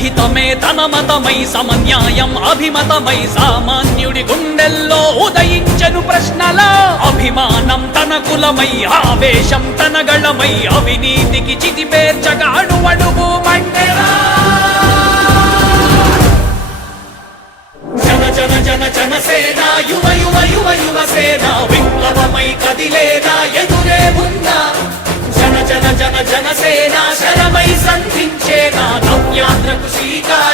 హితమే తన మతమై సమన్యాయం అభిమతమై సామాన్యుడి గుండెల్లో ఉదయించెను ప్రశ్నల అభిమానం తన కులమై ఆవేశం తన గళమై అవినీతికి చితిపేర్చగా అడువడుగు మండెరా జన జన జన జనసేన యువ యువ యువ యువసేన విప్లవమై కదిలేనా ఎదురే ఉన్నా జన జన జన జనసేన శరమై సంధించేనా నవ్యాత్రకు శ్రీకారం